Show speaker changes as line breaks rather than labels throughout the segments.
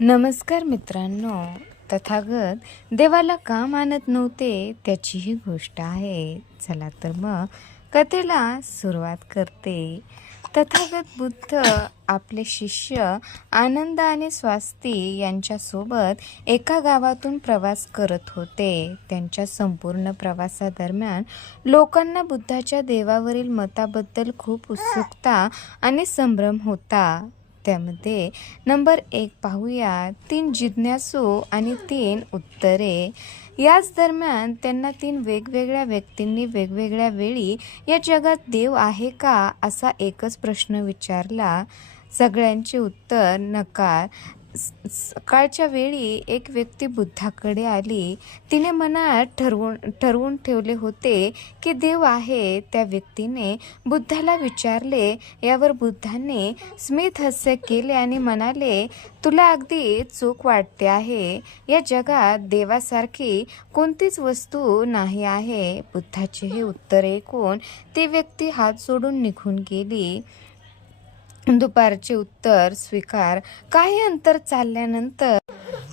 नमस्कार मित्रांनो. तथागत देवाला का मानत नव्हते त्याची ही गोष्ट आहे. चला तर मग कथेला सुरुवात करते. तथागत बुद्ध आपले शिष्य आनंद आणि स्वास्ती यांच्यासोबत एका गावातून प्रवास करत होते. त्यांच्या संपूर्ण प्रवासादरम्यान लोकांना बुद्धाच्या देवावरील मताबद्दल खूप उत्सुकता आणि संभ्रम होता. त्यामध्ये नंबर एक पाहूया. तीन जिज्ञासू आणि तीन उत्तरे. याच दरम्यान त्यांना तीन वेगवेगळ्या व्यक्तींनी वेगवेगळ्या वेळी या जगात देव आहे का? असा एकच प्रश्न विचारला. सगळ्यांचे उत्तर नकार. सकाळच्या वेळी एक व्यक्ती बुद्धाकडे आली. तिने मनात ठरवून ठरवून ठेवले होते की देव आहे त्या व्यक्तीने. बुद्धाला विचारले यावर बुद्धाने स्मित हास्य केले आणि म्हणाले तुला अगदी चूक वाटते आहे. या जगात देवासारखी कोणतीच वस्तू नाही आहे. बुद्धाचे हे उत्तर ऐकून ती व्यक्ती हात सोडून निघून गेली. दुपारचे उत्तर स्वीकार. काही अंतर चालल्यानंतर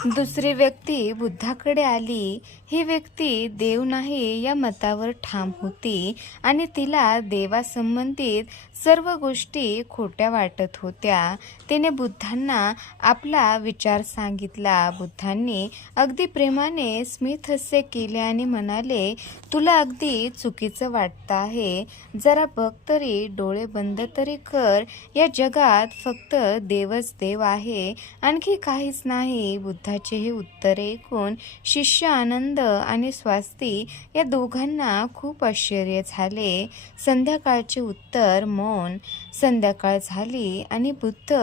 दुसरी व्यक्ती बुद्धाकडे आली. ही व्यक्ती देव नाही या मतावर ठाम होती आणि तिला देवासंबंधित सर्व गोष्टी खोट्या वाटत होत्या. तिने बुद्धांना आपला विचार सांगितला. बुद्धांनी अगदी प्रेमाने स्मित हस्य केले आणि म्हणाले तुला अगदी चुकीचं वाटतं आहे. जरा बघ तरी डोळे बंद तरी कर. या जगात फक्त देवच देव आहे. आणखी काहीच नाही. बुद्धा बुद्धाचे हे उत्तर ऐकून शिष्य आनंद आणि स्वास्ती या दोघांना खूप आश्चर्य झाले. संध्याकाळचे उत्तर मौन संध्याकाळ झाली आणि बुद्ध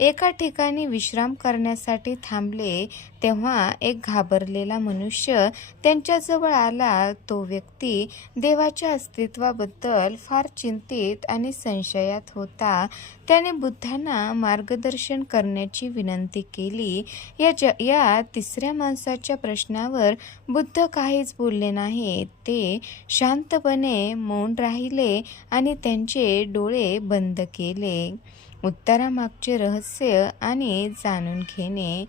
एका ठिकाणी विश्राम करण्यासाठी थांबले. तेव्हा एक घाबरलेला मनुष्य त्यांच्याजवळ आला. तो व्यक्ती देवाच्या अस्तित्वाबद्दल फार चिंतित आणि संशयात होता. त्याने बुद्धांना मार्गदर्शन करण्याची विनंती केली. या ज या तिसऱ्या माणसाच्या प्रश्नावर बुद्ध काहीच बोलले नाही. ते शांतपणे मौन राहिले आणि त्यांचे डोळे बंद केले. उत्तरामागचे रहस्य आणि जाणून घेणे.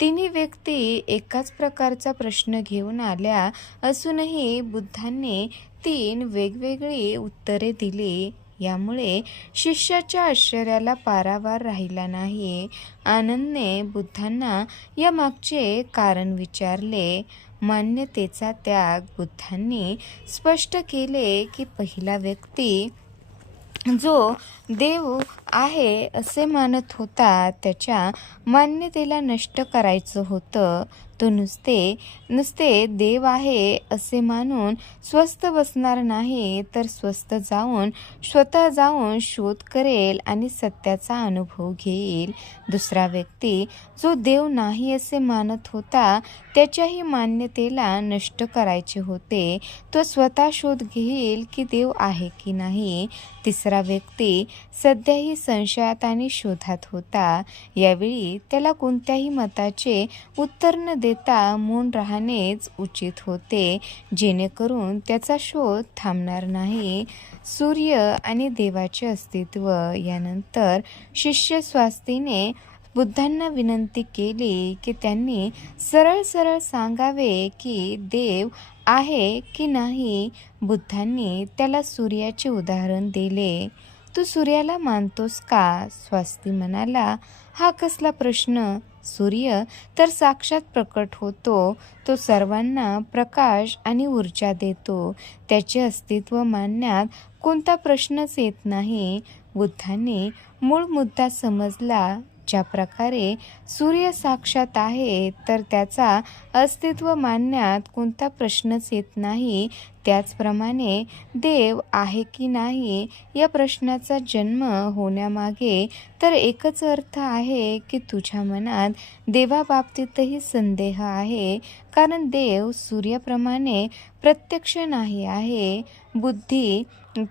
तिन्ही व्यक्ती एकाच प्रकारचा प्रश्न घेऊन आल्या असूनही बुद्धांनी तीन वेगवेगळी उत्तरे दिली. यामुळे शिष्याच्या आश्चर्याला पारावार राहिला नाही. आनंदने बुद्धांना या मागचे कारण विचारले. मान्यतेचा त्याग बुद्धांनी स्पष्ट केले की पहिला व्यक्ती जो देव आहे असे मानत होता त्याच्या मान्यतेला नष्ट करायचं होतं. तो नुसते नुसते देव आहे असे मानून स्वस्त बसणार नाही तर स्वस्त जाऊन स्वतः जाऊन शोध करेल आणि सत्याचा अनुभव घेईल. दुसरा व्यक्ती जो देव नाही असे मानत होता त्याच्याही मान्यतेला नष्ट करायचे होते. तो स्वतः शोध घेईल की देव आहे की नाही. तिसरा व्यक्ती सध्याही संशयात आणि शोधात होता. यावेळी त्याला कोणत्याही मताचे उत्तर न देता मौन राहणेच उचित होते जेणेकरून त्याचा शोध थांबणार नाही. सूर्य आणि देवाचे अस्तित्व यानंतर शिष्य स्वास्तीने बुद्धांना विनंती केली की त्यांनी सरळ सरळ सांगावे की देव आहे की नाही बुद्धांनी त्याला सूर्याचे उदाहरण दिले. तू सूर्याला मानतोस का? स्वास्ती म्हणाला हा कसला प्रश्न? सूर्य तर साक्षात प्रकट होतो. तो सर्वांना प्रकाश आणि ऊर्जा देतो. त्याचे अस्तित्व मानण्यात कोणता प्रश्नच येत नाही. बुद्धाने मूळ मुद्दा समजला ज्या प्रकारे सूर्य साक्षात आहे तर त्याचा अस्तित्व मानण्यात कोणता प्रश्नच येत नाही. त्याचप्रमाणे देव आहे की नाही या प्रश्नाचा जन्म होण्यामागे तर एकच अर्थ आहे की तुझ्या मनात देवाबाबतीतही संदेह आहे. कारण देव सूर्याप्रमाणे प्रत्यक्ष नाही आहे. बुद्धी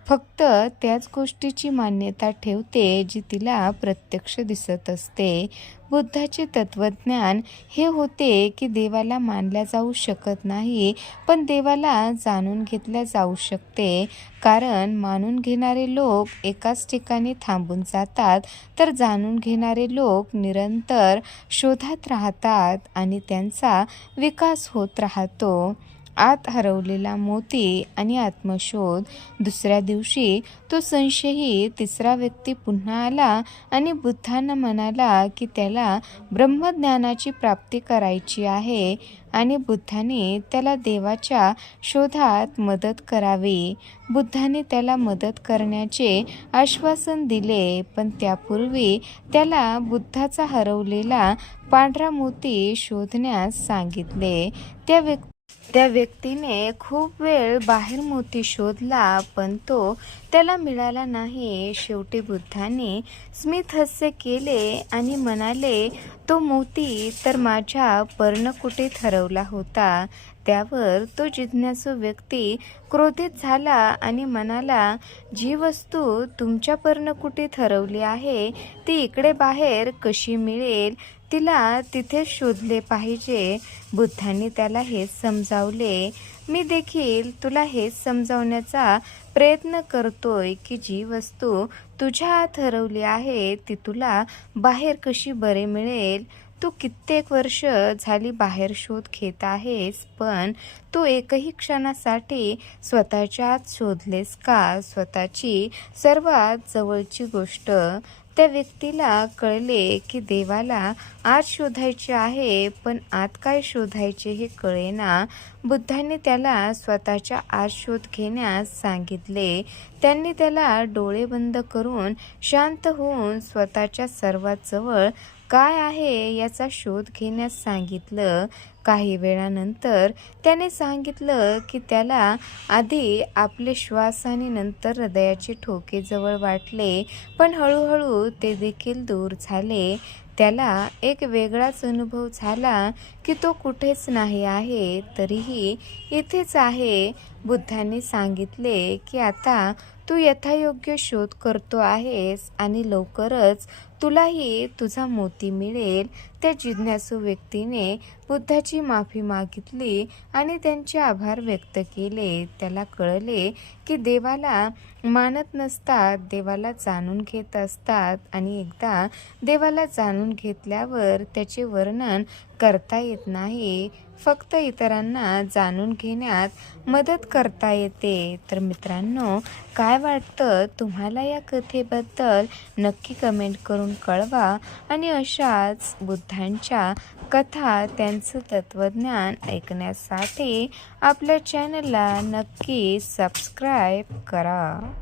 फक्त त्याच गोष्टीची मान्यता ठेवते जी तिला प्रत्यक्ष दिसत असते. बुद्धाचे तत्वज्ञान हे होते की देवाला मानल्या जाऊ शकत नाही पण देवाला जाणून घेतल्या जाऊ शकते. कारण मानून घेणारे लोक एकाच ठिकाणी थांबून जातात तर जाणून घेणारे लोक निरंतर शोधात राहतात आणि त्यांचा विकास होत राहतो. आत हरवलेला मोती आणि आत्मशोध. दुसऱ्या दिवशी तो संशयी तिसरा व्यक्ती पुन्हा आला आणि बुद्धांना म्हणाला की त्याला ब्रह्मज्ञानाची प्राप्ती करायची आहे आणि बुद्धाने त्याला देवाच्या शोधात मदत करावी. बुद्धाने त्याला मदत करण्याचे आश्वासन दिले पण त्यापूर्वी त्याला बुद्धाचा हरवलेला पांढरा मोती शोधण्यास सांगितले. त्या व्यक्ती त्या व्यक्तीने खूप वेळ बाहेर मोती शोधला पण तो त्याला मिळाला नाही. शेवटी बुद्धाने स्मित हस्य केले आणि म्हणाले तो मोती तर माझ्या पर्णकुटीत हरवला होता. त्यावर तो जिज्ञासू व्यक्ती क्रोधित झाला आणि म्हणाला जी वस्तू तुमच्या पर्णकुटीत हरवली आहे. ती इकडे बाहेर कशी मिळेल? तिला तिथे शोधले पाहिजे. बुद्धांनी त्याला हेच समजावले. मी देखील तुला हेच समजावण्याचा प्रयत्न करतोय की जी वस्तू तुझ्या आत हरवली आहे ती तुला बाहेर कशी बरे मिळेल? तू कित्येक वर्ष झाली बाहेर शोध घेत आहेस पण तू एकही क्षणासाठी स्वतःच्या आत शोधलेस का? स्वतःची सर्वात जवळची गोष्ट त्या व्यक्तीला कळले की देवाला आत शोधायचे आहे पण आत काय शोधायचे हे कळेना. बुद्धाने त्याला स्वतःच्या आत शोध घेण्यास सांगितले. त्यांनी त्याला डोळे बंद करून शांत होऊन स्वतःच्या सर्वात जवळ काय आहे याचा शोध घेण्यास सांगितलं काही वेळानंतर. त्याने सांगितलं की त्याला आधी आपले श्वास आणि नंतर हृदयाचे ठोके जवळ वाटले पण हळूहळू ते देखील दूर झाले. त्याला एक वेगळाच अनुभव झाला की तो कुठेच नाही आहे तरीही इथेच आहे. बुद्धांनी सांगितले की आता तू यथायोग्य शोध करतो आहेस आणि लवकरच तुलाही तुझा मोती मिळेल. त्या जिज्ञासू व्यक्तीने बुद्धाची माफी मागितली आणि त्यांचे आभार व्यक्त केले. त्याला कळले की देवाला मानत नसतात देवाला जाणून घेत असतात आणि एकदा देवाला जाणून घेतल्यावर त्याचे वर्णन करता येत नाही. फक्त इतरांना जाणून घेण्यात मदत करता येते. तर मित्रांनो काय वाटतं? तुम्हाला या कथेबद्दल नक्की कमेंट करून करून कळवा आणि अशाच बुद्धांच्या कथा त्यांचं तत्त्वज्ञान ऐकण्यासाठी आपल्या चॅनलला नक्की सबस्क्राईब करा.